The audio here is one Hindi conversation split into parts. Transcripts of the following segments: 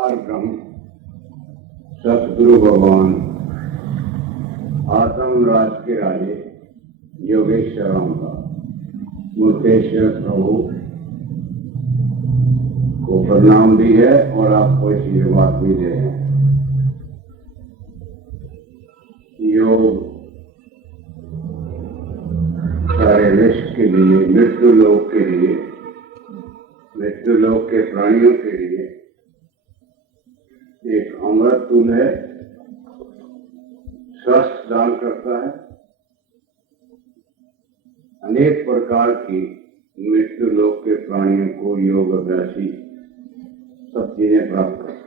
ब्रह्म सतगुरु भगवान आत्म राज के राजे योगेश्वर राम का मुकेश्वर प्रभु को प्रणाम भी है और आपको आशीर्वाद भी दे हैं। योग सारे विश्व के लिए, मृत्यु लोक के लिए, मृत्यु लोक के प्राणियों के लिए एक अमृत तुल है, स्वस्थ दान करता है, अनेक प्रकार की मृत्यु लोक के प्राणियों को योग अभ्यासी सब चीजें प्राप्त करता है।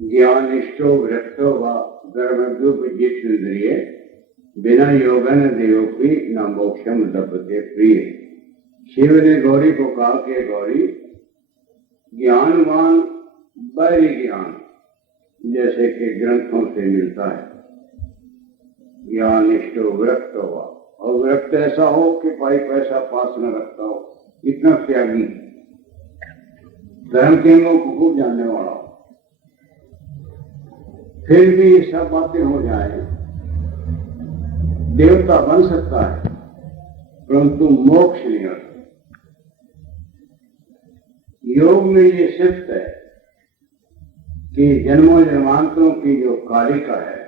ज्ञान निष्ठो वृत्तो व गर्भोपजित इंद्रिय बिना योगन देवोपी न मोक्षम लभते प्रिय। शिव ने गौरी को कहा कि गौरी, ज्ञानवान बाहरी ज्ञान जैसे कि ग्रंथों से मिलता है, ज्ञान निष्ठो विरक्त हुआ, और विरक्त ऐसा हो कि भाई पैसा पास न रखता हो, इतना त्यागी, धर्म के अंगों को खूब जानने वाला हो, फिर भी ये सब बातें हो जाए, देवता बन सकता है परंतु मोक्ष नहीं हो सकता। योग में ये सिद्ध है कि जन्मों जन्मांतरों की जो कारिका है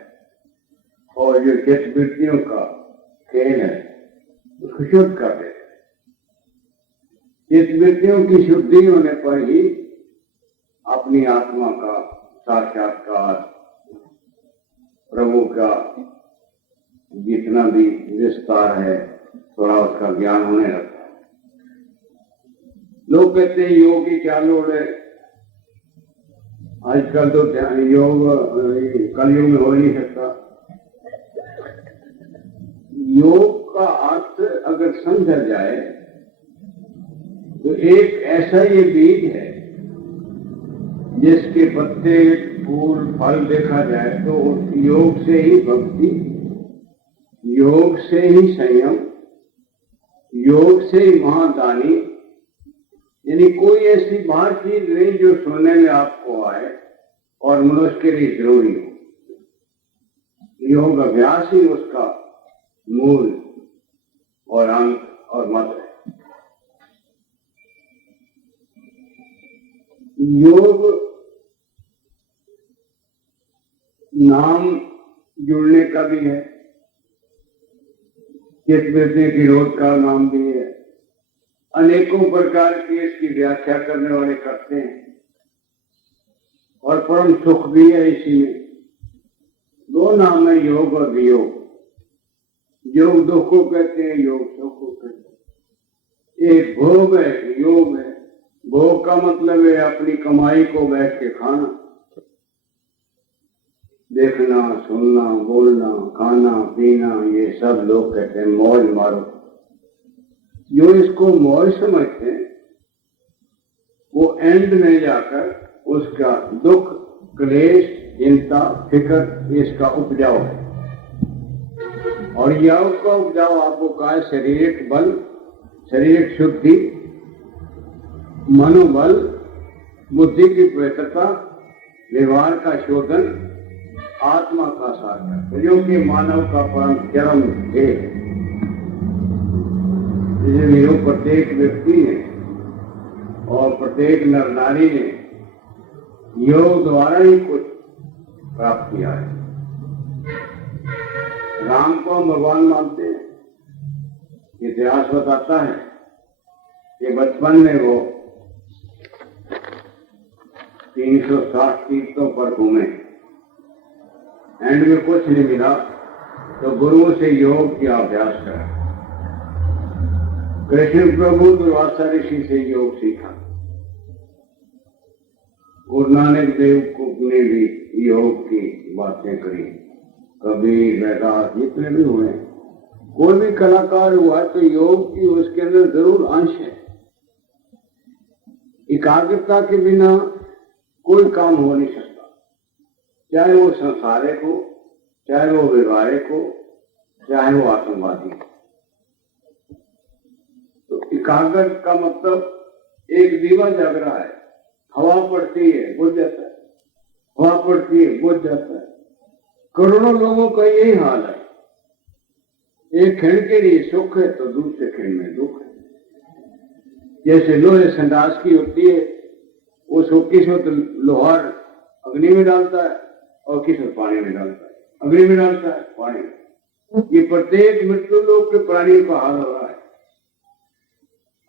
और जो चित्तवृत्तियों का खेल है उसको शुद्ध कर देते हैं। चित्तवृत्तियों की शुद्धि होने पर ही अपनी आत्मा का साक्षात्कार, प्रभु का जितना भी विस्तार है थोड़ा उसका ज्ञान होने लगता है। लोग कहते हैं योग की क्या लोड़ है, आजकल तो योग कलयुग में हो नहीं सकता। योग का अर्थ अगर समझा जाए तो एक ऐसा ये बीज है जिसके पत्ते, फूल, फल देखा जाए तो योग से ही भक्ति, योग से ही संयम, योग से ही महादानी, यानी कोई ऐसी बाहर चीज नहीं जो सुनने में आपको आए और मनुष्य के लिए जरूरी हो। योग अभ्यास ही उसका मूल और अंग और मत है। योग नाम जुड़ने का भी है, चित्तवृत्ति निरोध का नाम भी है, अनेकों प्रकार की इसकी व्याख्या करने वाले करते हैं और परम सुख भी है इसी में। दो नाम है, योग और वियोग। योग दुख को कहते हैं, योग सुख को कहते हैं। एक भोग है, योग है। भोग का मतलब है अपनी कमाई को बैठ के खाना, देखना, सुनना, बोलना, खाना, पीना, ये सब लोग कहते हैं मौज मारो। जो इसको मौज समझते हैं वो एंड में जाकर उसका दुख, क्लेश, चिंता, फिक्र इसका उपजाऊ है। और योग का उपजाऊ आपको कहा है शारीरिक बल, शारीरिक शुद्धि, मनोबल, बुद्धि की पवित्रता, व्यवहार का शोधन, आत्मा का सार्थक, जो कि मानव का परम चरम ध्येय है। योग प्रत्येक व्यक्ति ने और प्रत्येक नर नारी ने योग द्वारा ही कुछ प्राप्त किया है। राम को हम भगवान मानते हैं। इतिहास बताता है कि बचपन में वो 360 तीर्थों पर घूमे, एंड में कुछ नहीं मिला तो गुरुओं से योग का अभ्यास करा। कृष्ण प्रभु दुर्वासा ऋषि से योग सीखा। गुरु नानक देव को ने भी योग की बातें करी। कबीर, रैदास, जितने भी हुए, कोई भी कलाकार हुआ तो योग की उसके अंदर जरूर अंश है। एकाग्रता के बिना कोई काम हो नहीं सकता, चाहे वो संसारिक हो, चाहे वो व्यवहारिक हो, चाहे वो आत्मवादी हो। तो एकाग्र का मतलब एक दीवा जग रहा है, हवा पड़ती है बुझ जाता है, हवा पड़ती है बुझ जाता है। करोड़ों लोगों का यही हाल है। एक क्षण के लिए सुख है तो दूसरे क्षण में दुख है। जैसे लोहे संडास की होती है, उसको किस वक्त लोहार अग्नि में डालता है और किस वक्त पानी में डालता है, अग्नि में डालता है, पानी में। ये प्रत्येक मृत्यु लोक के प्राणियों का हाल हो रहा है।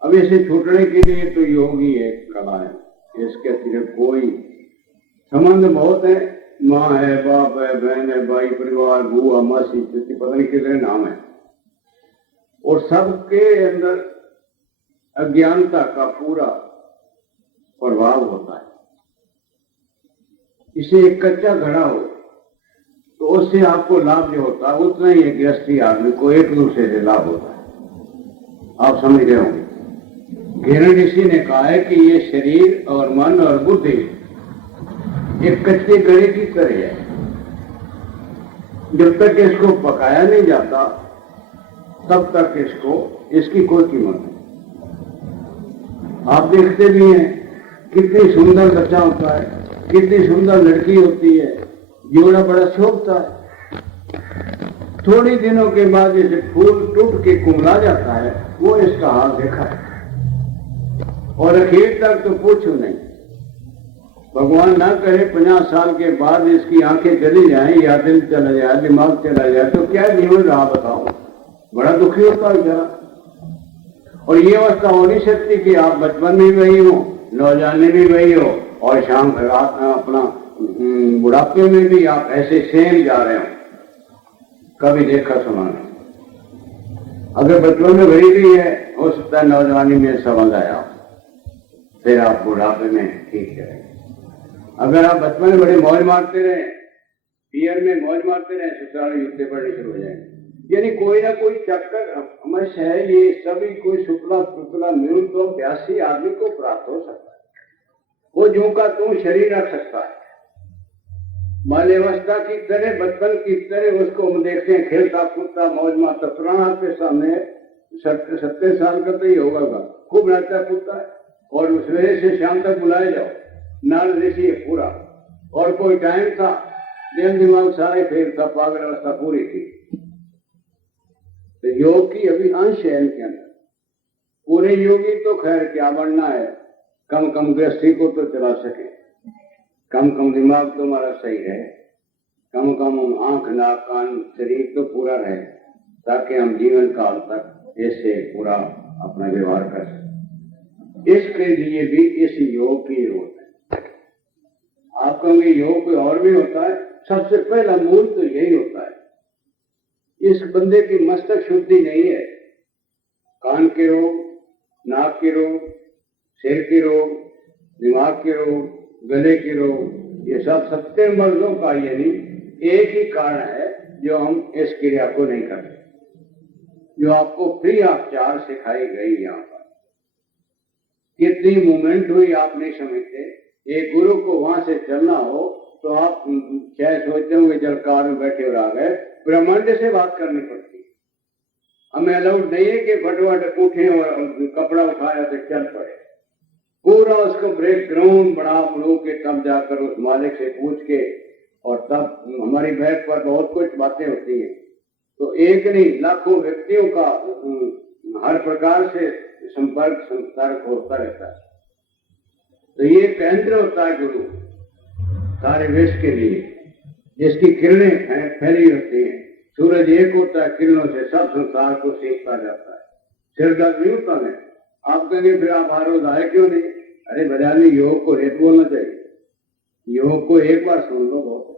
अब इसे छूटने के लिए तो योग ही एक कला है, इसके अतिरिक्त कोई संबंध बहुत है। माँ है, बाप है, बहन है, भाई, परिवार, बुआ, मासी, पता नहीं कितने नाम है, और सबके अंदर अज्ञानता का पूरा प्रभाव होता है। इसे एक कच्चा घड़ा हो तो उससे आपको लाभ जो होता है उतना ही एक गृहस्थी आदमी को एक दूसरे से लाभ होता है। आप समझ रहे होंगे। घेरण ऋषि ने कहा है कि ये शरीर और मन और बुद्धि एक कच्चे घड़े की तरह है। जब तक इसको पकाया नहीं जाता तब तक इसकी कोई कीमत नहीं। आप देखते भी हैं कितनी सुंदर बच्चा होता है, कितनी सुंदर लड़की होती है, जोड़ा बड़ा शोभता है। थोड़ी दिनों के बाद जैसे फूल टूट के कुमला जाता है, वो इसका हाल देखा है। और आखिर तक तो पूछो नहीं, भगवान ना करे 50 साल के बाद इसकी आंखें चली जाएं या दिल चला जाए, दिमाग चला जाए, तो क्या जीवन रहा बताओ। बड़ा दुखी होता है बेचारा। और ये अवस्था हो नहीं सकती कि आप बचपन में भी वही हो, नौजवानी में भी वही हो, और शाम रात अपना बुढ़ापे में भी आप ऐसे सेम जा रहे हो। कभी देखा सुना नहीं। अगर बचपन में भरी भी है, हो सकता है नौजवानी में समझ आया, फिर आप बुढ़ापे में ठीक है। अगर आप बचपन में बड़े मौज मारते रहे, पियर में मौज मारते रहे, ससुराल युद्ध पड़ने शुरू हो जाएंगे। यानी कोई ना कोई चक्कर अवश्य है। ये सभी कोई शुक्ला शुक्ला म्यूल तो 82 आदमी को प्राप्त हो सकता है। वो जो का तू शरीर रख सकता है। बाल्यावस्था की तरह, बचपन की तरह उसको हम देखते हैं खेलता कूदता मौज मारता। पुराना आपके सामने 70 साल का तो ही होगा, खूब नाचता कूदता है, और सवेरे से शाम तक बुलाए जाओ, नारद ऋषि पूरा। और कोई टाइम था, दिल दिमाग सारे फेरता, पागल अवस्था पूरी थी। तो योग की अभी अंश है इनके अंदर। पूरे योगी तो खैर क्या बनना है, कम कम गृहस्थी को तो चला सके, कम कम दिमाग तो हमारा सही रहे, कम कम आंख नाक कान शरीर तो पूरा रहे, ताकि हम जीवन काल तक ऐसे पूरा अपना व्यवहार कर सकें। इसके लिए भी इस योग की जरूरत है। आप कहोगे योग कोई और भी होता है? सबसे पहला मूल तो यही होता है। इस बंदे की मस्तक शुद्धि नहीं है। कान के रोग, नाक के रोग, सिर के रोग, दिमाग के रोग, गले के रोग, ये सब 70 मर्जों का यानी एक ही कारण है जो हम इस क्रिया को नहीं करते, जो आपको फ्री ऑफ चार्ज सिखाई गई। यहाँ पर कितनी मूवमेंट हुई आप नहीं समझते। एक गुरु को वहां से चलना हो तो आप चाहे सोचते होंगे जल कार में बैठे और आ गए, ब्रह्मांड से बात करनी पड़ती है। हमें अलाउड नहीं है कि फटवट उठे और कपड़ा उठाया तो चल पड़े। पूरा उसको ब्रेक ग्राउंड बना बढ़ो के तब जाकर उस मालिक से पूछ के, और तब हमारी बैठ पर बहुत कुछ बातें होती हैं। तो एक नहीं लाखों व्यक्तियों का हर प्रकार से संपर्क होता रहता है। तो ये केंद्र होता है गुरु सारे विश्व के लिए, जिसकी किरणें फैली होती हैं। सूरज एक होता है, किरणों से सब संसार को सेकता जाता है। सिर दर्द नहीं होता है। आप कहेंगे फिर आप हर रोज आए क्यों नहीं? अरे बजाने योग को रेत बोलना चाहिए। योग को एक बार सुन लो बहुत है,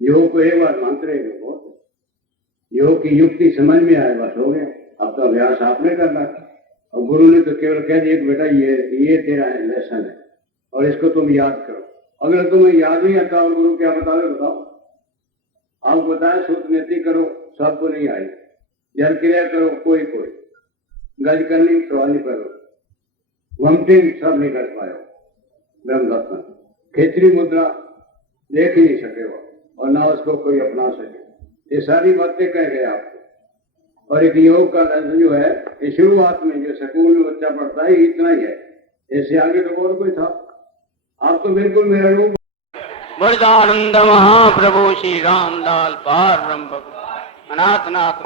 योग को एक बार मानते रहे बहुत है। योग की युक्ति समझ में आए बस हो गया। अब तो अभ्यास आपने करना है, और गुरु ने तो केवल कह दिया कि बेटा ये तेरा लेसन है और इसको तुम याद करो। अगर तुम्हें याद नहीं आता और गुरु क्या बताओगे बताओ? आप बताए सूत्र नीति करो, सबको नहीं आई। जल क्रिया करो, कोई गज करनी सवाली करो, वमटिंग सब नहीं कर पाए। ब्रह्म दर्शन खेचरी मुद्रा देख ही नहीं सके वो, और ना उसको कोई अपना सके। ये सारी बातें कह गए आपको। और एक योग का लक्ष्य जो है, ये शुरुआत में जो स्कूल में बच्चा पढ़ता है इतना ही है। ऐसे आगे तो और कोई था, आप तो बिल्कुल मेरा रूप। वरदानंद महाप्रभु श्री रामलाल पार ब्रह्म अनाथनाथ